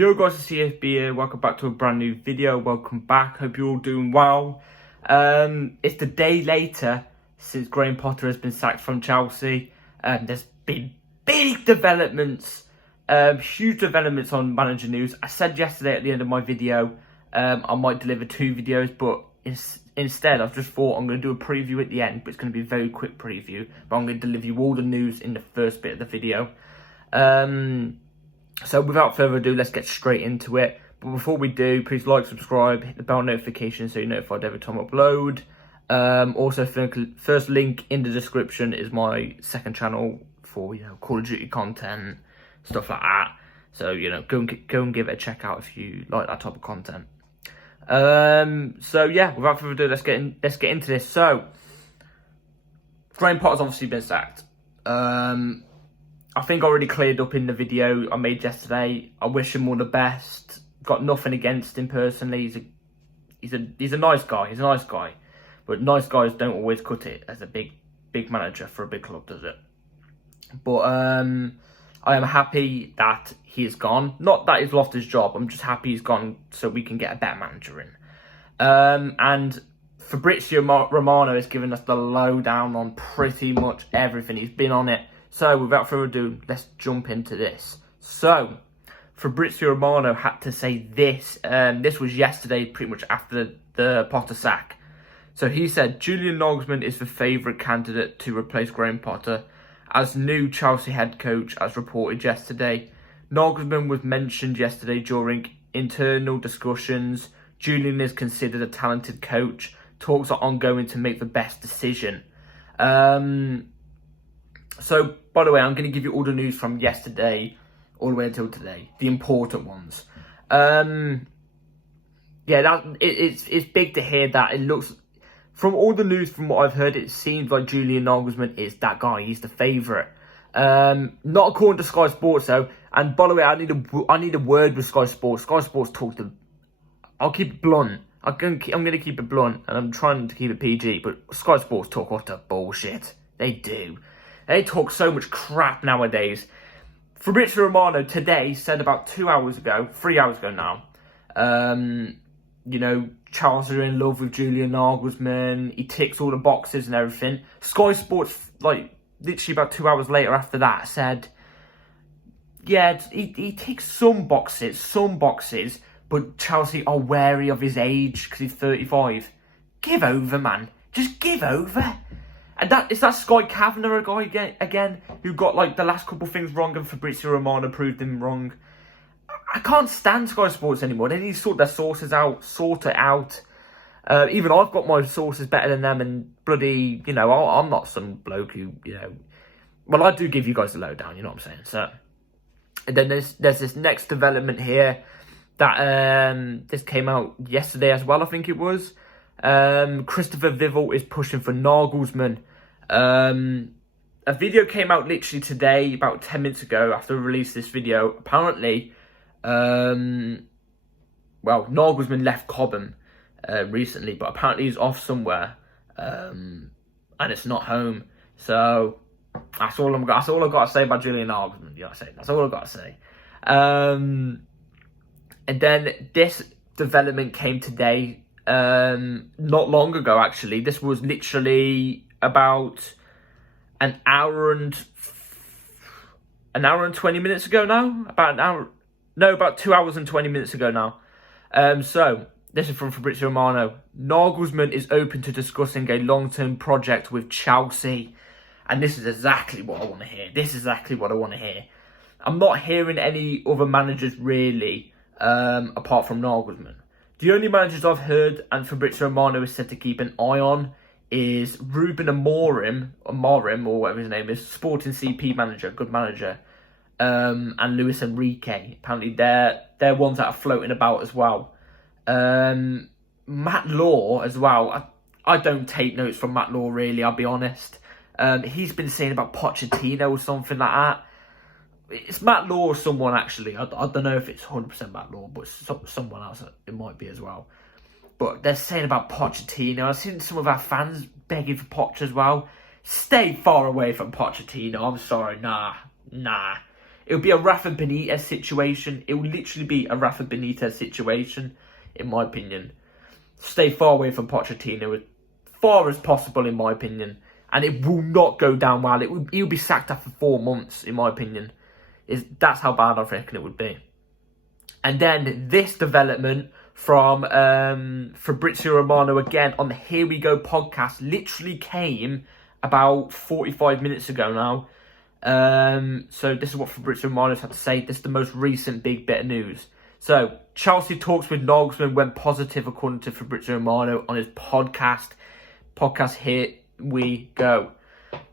Yo guys, it's CFB here. Welcome back to a brand new video. Welcome back. Hope you're all doing well. It's the day later since Graham Potter has been sacked from Chelsea. There's been big developments, huge developments on manager news. I said yesterday at the end of my video, I might deliver 2 videos, but instead I've just thought I'm going to do a preview at the end, but it's going to be a very quick preview. But I'm going to deliver you all the news in the first bit of the video. So without further ado, let's get straight into it. But before we do, please like, subscribe, hit the bell notification so you're notified every time I upload. Also, first link in the description is my second channel for, Call of Duty content, stuff like that. So, go and give it a check out if you like that type of content. So yeah, without further ado, let's get into this. So, Graham Potter's obviously been sacked. I think I already cleared up in the video I made yesterday. I wish him all the best. Got nothing against him personally. He's a nice guy. He's a nice guy, but nice guys don't always cut it as a big manager for a big club, does it? But I am happy that he's gone. Not that he's lost his job. I'm just happy he's gone so we can get a better manager in. And Fabrizio Romano has given us the lowdown on pretty much everything. He's been on it. So, without further ado, let's jump into this. So, Fabrizio Romano had to say this. This was yesterday, pretty much after the Potter sack. So, he said, Julian Nagelsmann is the favourite candidate to replace Graham Potter as new Chelsea head coach, as reported yesterday. Nagelsmann was mentioned yesterday during internal discussions. Julian is considered a talented coach. Talks are ongoing to make the best decision. So, by the way, I'm going to give you all the news from yesterday all the way until today. The important ones. Yeah, it's big to hear that. It looks, from all the news, from what I've heard, it seems like Julian Nagelsmann is that guy. He's the favourite. Not according to Sky Sports, though. And by the way, I need a word with Sky Sports. Sky Sports talk to... I'll keep it blunt. I'm going to keep it blunt, and I'm trying to keep it PG, but Sky Sports talk utter bullshit. They do. They talk so much crap nowadays. Fabrizio Romano today said about 3 hours ago now, Charles are in love with Julian Nagelsmann. He ticks all the boxes and everything. Sky Sports, literally about 2 hours later after that, said, yeah, he ticks some boxes, but Chelsea are wary of his age because he's 35. Give over, man. Just give over. And is that Sky Kavanagh guy again, who got the last couple of things wrong and Fabrizio Romano proved him wrong. I can't stand Sky Sports anymore. They need to sort their sources out, sort it out. Even I've got my sources better than them, and bloody, I'm not some bloke who, well, I do give you guys the lowdown, you know what I'm saying? So, and then there's this next development here that this came out yesterday as well, I think it was. Christopher Vival is pushing for Nagelsmann. A video came out literally today, about 10 minutes ago, after I released this video. Apparently, Nagelsmann left Cobham recently, but apparently he's off somewhere, and it's not home. So that's all I've got to say about Julian Nagelsmann. That's all I've got to say. And then this development came today. Not long ago, actually. This was literally about an hour and 20 minutes ago now. About 2 hours and 20 minutes ago now. So this is from Fabrizio Romano. Nagelsmann is open to discussing a long-term project with Chelsea, and this is exactly what I want to hear. I'm not hearing any other managers really, apart from Nagelsmann. The only managers I've heard, and Fabrizio Romano is said to keep an eye on, is Ruben Amorim, or whatever his name is, Sporting CP manager, good manager, and Luis Enrique. Apparently they're ones that are floating about as well. Matt Law as well. I don't take notes from Matt Law really, I'll be honest. He's been saying about Pochettino or something like that. It's Matt Law or someone, actually. I don't know if it's 100% Matt Law, but someone else it might be as well. But they're saying about Pochettino. I've seen some of our fans begging for Poch as well. Stay far away from Pochettino. I'm sorry. Nah. It would be a Rafa Benitez situation. It would literally be a Rafa Benitez situation, in my opinion. Stay far away from Pochettino as far as possible, in my opinion. And it will not go down well. He'll be sacked after 4 months, in my opinion. That's how bad I reckon it would be. And then this development from Fabrizio Romano again on the Here We Go podcast literally came about 45 minutes ago now. So this is what Fabrizio Romano's had to say. This is the most recent big bit of news. So Chelsea talks with Nagelsmann went positive according to Fabrizio Romano on his podcast. Here we go.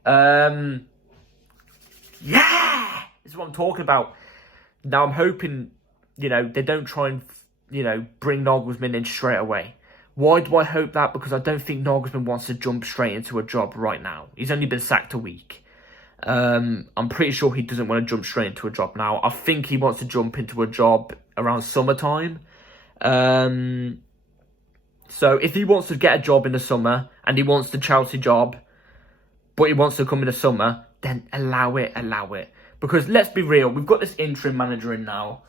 Yeah, this is what I'm talking about. Now I'm hoping, they don't try and, bring Nagelsmann in straight away. Why do I hope that? Because I don't think Nagelsmann wants to jump straight into a job right now. He's only been sacked a week. I'm pretty sure he doesn't want to jump straight into a job now. I think he wants to jump into a job around summertime. So if he wants to get a job in the summer and he wants the Chelsea job, but he wants to come in the summer, then allow it. Because let's be real, we've got this interim manager in now.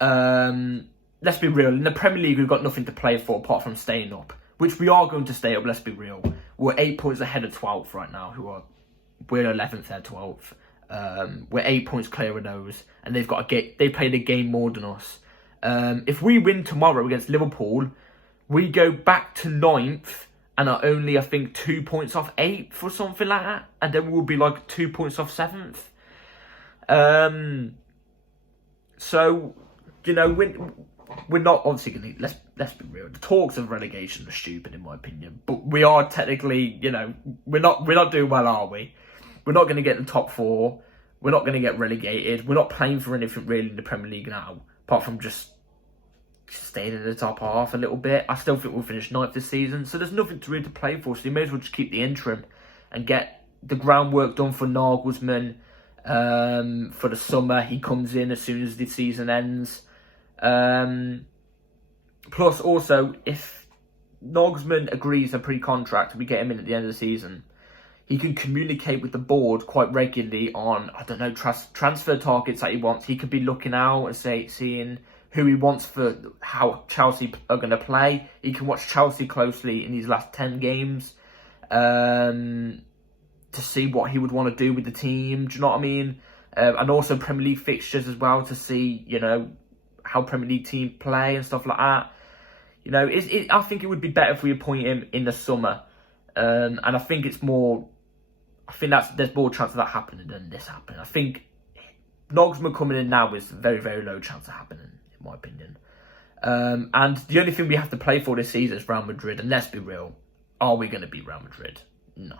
Let's be real, in the Premier League we've got nothing to play for apart from staying up. Which we are going to stay up, let's be real. We're 8 points ahead of 12th right now, we're 11th, they're 12th. We're 8 points clear of those, and they played a game more than us. If we win tomorrow against Liverpool, we go back to 9th and are only, I think, 2 points off 8th or something like that, and then we'll be like 2 points off 7th. So, we're not obviously going to, let's be real, the talks of relegation are stupid in my opinion, but we are technically, we're not doing well, are we? We're not going to get the top 4, we're not going to get relegated, we're not playing for anything really in the Premier League now, apart from just staying in the top half a little bit. I still think we'll finish 9th this season, so there's nothing to really play for, so you may as well just keep the interim and get the groundwork done for Nagelsmann for the summer. He comes in as soon as the season ends. Plus, also, if Nagelsmann agrees a pre-contract and we get him in at the end of the season, he can communicate with the board quite regularly on, transfer targets that he wants. He could be looking out and seeing who he wants for how Chelsea are going to play. He can watch Chelsea closely in these last 10 games to see what he would want to do with the team. Do you know what I mean? And also Premier League fixtures as well to see, how Premier League teams play and stuff like that. I think it would be better if we appoint him in the summer. And I think there's more chance of that happening than this happening. I think Nagelsmann coming in now is a very, very low chance of happening, in my opinion. And the only thing we have to play for this season is Real Madrid. And let's be real, are we going to beat Real Madrid? No,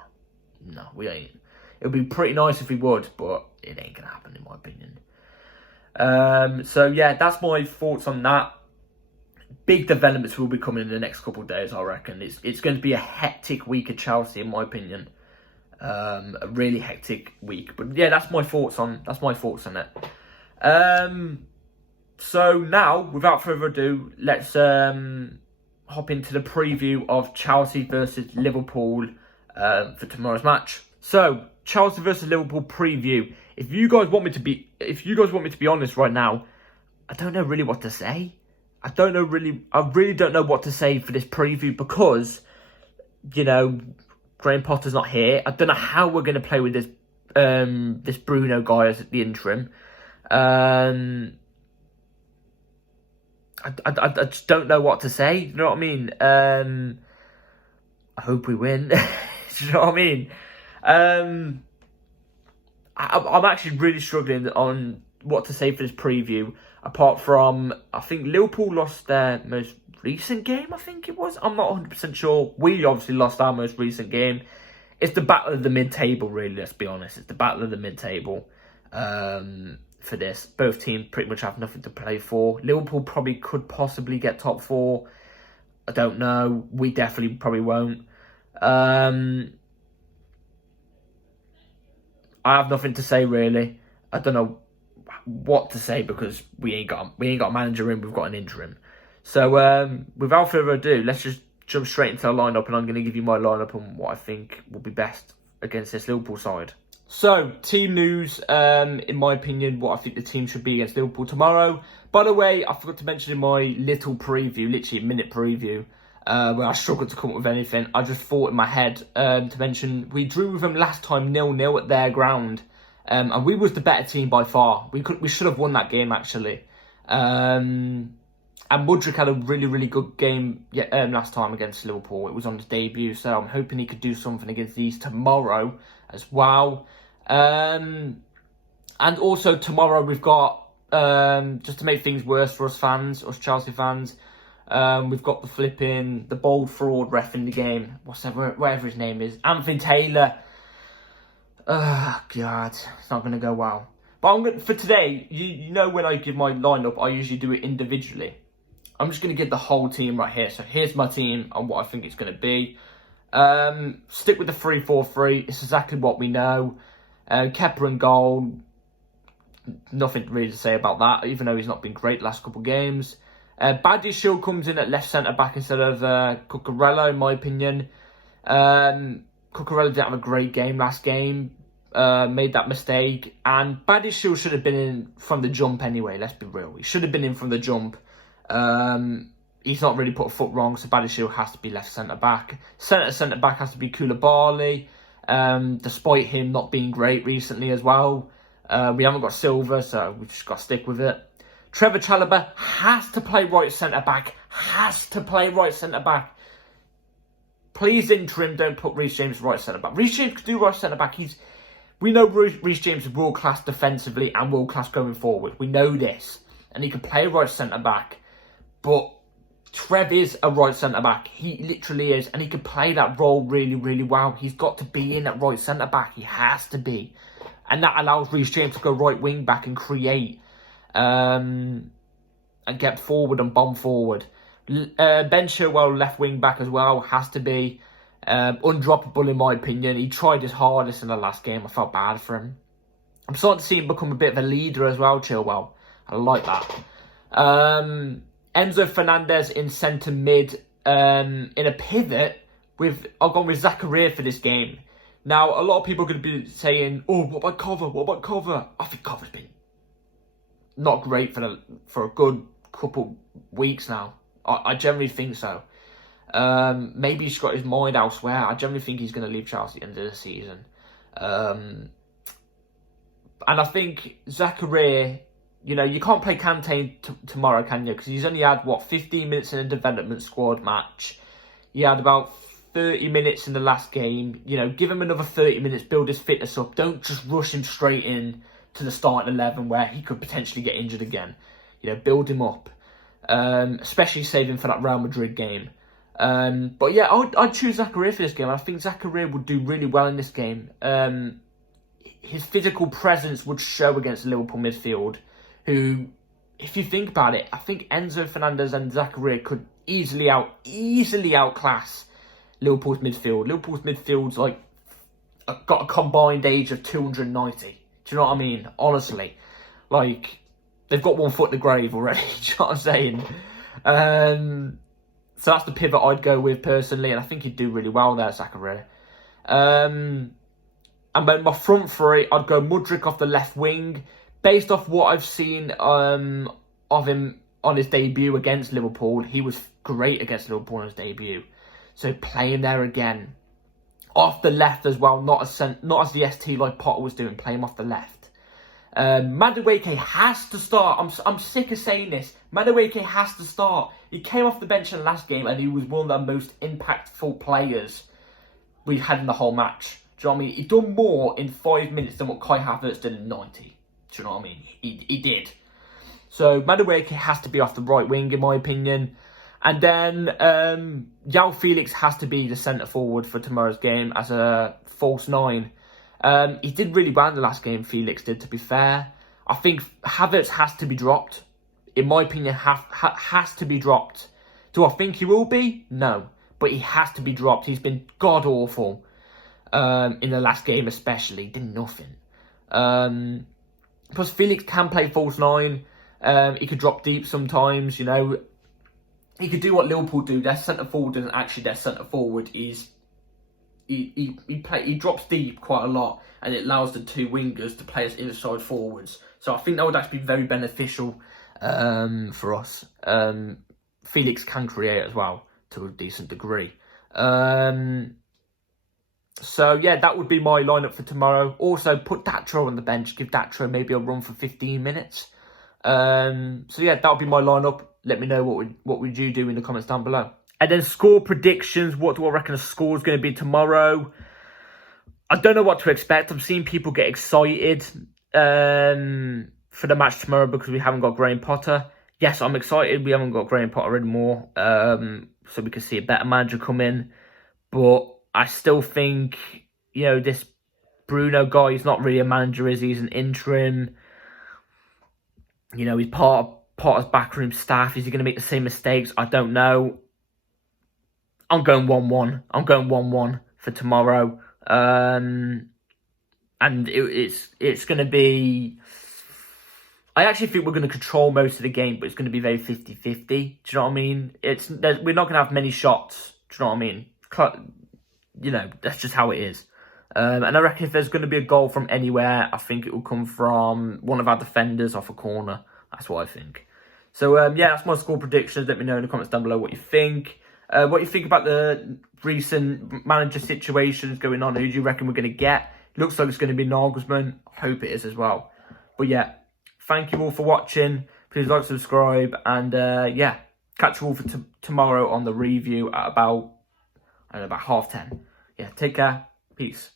we ain't. It would be pretty nice if we would, but it ain't going to happen, in my opinion. So yeah, that's my thoughts on that. Big developments will be coming in the next couple of days, I reckon. It's going to be a hectic week at Chelsea, in my opinion. A really hectic week. But yeah, that's my thoughts on it. So now, without further ado, let's hop into the preview of Chelsea versus Liverpool for tomorrow's match. So, Chelsea versus Liverpool preview. If you guys want me to be honest right now, I don't know really what to say. I really don't know what to say for this preview because, Graham Potter's not here. I don't know how we're going to play with this Bruno guy as the interim. I just don't know what to say. You know what I mean? I hope we win. You know what I mean? I'm actually really struggling on what to say for this preview. Apart from, I think Liverpool lost their most recent game, I think it was. I'm not 100% sure. We obviously lost our most recent game. It's the battle of the mid-table, really, let's be honest. It's the battle of the mid-table for this. Both teams pretty much have nothing to play for. Liverpool probably could possibly get top 4. I don't know. We definitely probably won't. I have nothing to say, really. I don't know what to say because we ain't got a manager in, we've got an interim. So without further ado, let's just jump straight into the lineup, and I'm going to give you my lineup and what I think will be best against this Liverpool side. So, team news, in my opinion, what I think the team should be against Liverpool tomorrow. By the way, I forgot to mention in my little preview, literally a minute preview, where I struggled to come up with anything, I just thought in my head to mention, we drew with them last time 0-0 at their ground. And we was the better team by far. We should have won that game, actually. And Mudryk had a really, really good game last time against Liverpool. It was on his debut, so I'm hoping he could do something against these tomorrow as well. And also tomorrow we've got, just to make things worse for us fans, us Chelsea fans, we've got the bold fraud ref in the game, whatever his name is, Anthony Taylor. Oh, God, it's not going to go well. But for today, you know when I give my lineup, I usually do it individually. I'm just going to give the whole team right here. So here's my team and what I think it's going to be. Stick with the 3-4-3. It's exactly what we know. Kepa in goal. Nothing really to say about that, even though he's not been great the last couple of games. Badiashile comes in at left centre-back instead of Cucurella, in my opinion. Cucurella didn't have a great game last game. Made that mistake. And Badiashile should have been in from the jump anyway, let's be real. He should have been in from the jump. He's not really put a foot wrong, so Badiashile has to be left centre-back. Centre-back has to be Koulibaly, despite him not being great recently as well. We haven't got Silva, so we've just got to stick with it. Trevor Chalobah has to play right centre-back. Please, Intrim, don't put Reece James right centre-back. Reece James could do right centre-back. We know Reece James is world-class defensively and world-class going forward. We know this. And he can play right centre-back. But Trev is a right centre-back. He literally is. And he can play that role really, really well. He's got to be in at right centre-back. He has to be. And that allows Reece James to go right wing-back and create. And get forward and bomb forward. Ben Chilwell left wing-back as well. Has to be. Undroppable in my opinion. He tried his hardest in the last game. I felt bad for him. I'm starting to see him become a bit of a leader as well, Chilwell. I like that. Enzo Fernandez in centre mid. In a pivot. I've gone with Zakaria for this game. Now, a lot of people are going to be saying, oh, what about Cover? I think Cover's been not great for a good couple weeks now. I generally think so. Maybe he's got his mind elsewhere. I generally think he's going to leave Chelsea at the end of the season. And I think Zakaria, you can't play Kante tomorrow, can you? Because he's only had, 15 minutes in a development squad match. He had about 30 minutes in the last game. Give him another 30 minutes, build his fitness up. Don't just rush him straight in to the starting 11 where he could potentially get injured again. Build him up. Especially saving for that Real Madrid game. But yeah, I'd choose Zakaria for this game. I think Zakaria would do really well in this game. His physical presence would show against Liverpool midfield, who, if you think about it, I think Enzo Fernandez and Zakaria could easily outclass Liverpool's midfield. Liverpool's midfield's got a combined age of 290. Do you know what I mean? Honestly, they've got one foot in the grave already. Do you know what I'm saying? So that's the pivot I'd go with personally, and I think he'd do really well there, Zakaria. And then my front three, I'd go Mudryk off the left wing. Based off what I've seen of him on his debut against Liverpool, he was great against Liverpool on his debut. So play him there again. Off the left as well, not as the ST like Potter was doing, play him off the left. Madueke has to start. I'm sick of saying this. Madueke has to start. He came off the bench in the last game and he was one of the most impactful players we had in the whole match. Do you know what I mean? He done more in 5 minutes than what Kai Havertz did in 90. Do you know what I mean? He did. So Madueke has to be off the right wing in my opinion. And then João Felix has to be the centre forward for tomorrow's game as a false 9. He did really well in the last game, Felix did, to be fair. I think Havertz has to be dropped. In my opinion, has to be dropped. Do I think he will be? No. But he has to be dropped. He's been god-awful in the last game especially. Did nothing. Plus, Felix can play false 9. He could drop deep sometimes, He could do what Liverpool do. Their centre-forward isn't actually their centre-forward. He's he drops deep quite a lot, and it allows the two wingers to play as inside forwards. So I think that would actually be very beneficial for us. Felix can create as well to a decent degree. So yeah, that would be my lineup for tomorrow. Also, put Datro on the bench. Give Datro maybe a run for 15 minutes. So yeah, that would be my lineup. Let me know what would you do in the comments down below. And then score predictions. What do I reckon the score is going to be tomorrow? I don't know what to expect. I'm seeing people get excited for the match tomorrow because we haven't got Graham Potter. Yes, I'm excited. We haven't got Graham Potter anymore. So we can see a better manager come in. But I still think, this Bruno guy, he's not really a manager, is he? He's an interim. He's part of Potter's backroom staff. Is he going to make the same mistakes? I don't know. I'm going 1-1. I'm going 1-1 for tomorrow. And it's going to be... I actually think we're going to control most of the game, but it's going to be very 50-50. Do you know what I mean? We're not going to have many shots. Do you know what I mean? That's just how it is. And I reckon if there's going to be a goal from anywhere, I think it will come from one of our defenders off a corner. That's what I think. So, yeah, that's my score predictions. Let me know in the comments down below what you think. What you think about the recent manager situations going on. Who do you reckon we're going to get? Looks like it's going to be Nagelsmann. Hope it is as well. But, yeah, thank you all for watching. Please like, subscribe. And, yeah, catch you all for tomorrow on the review at about 10:30. Yeah, take care. Peace.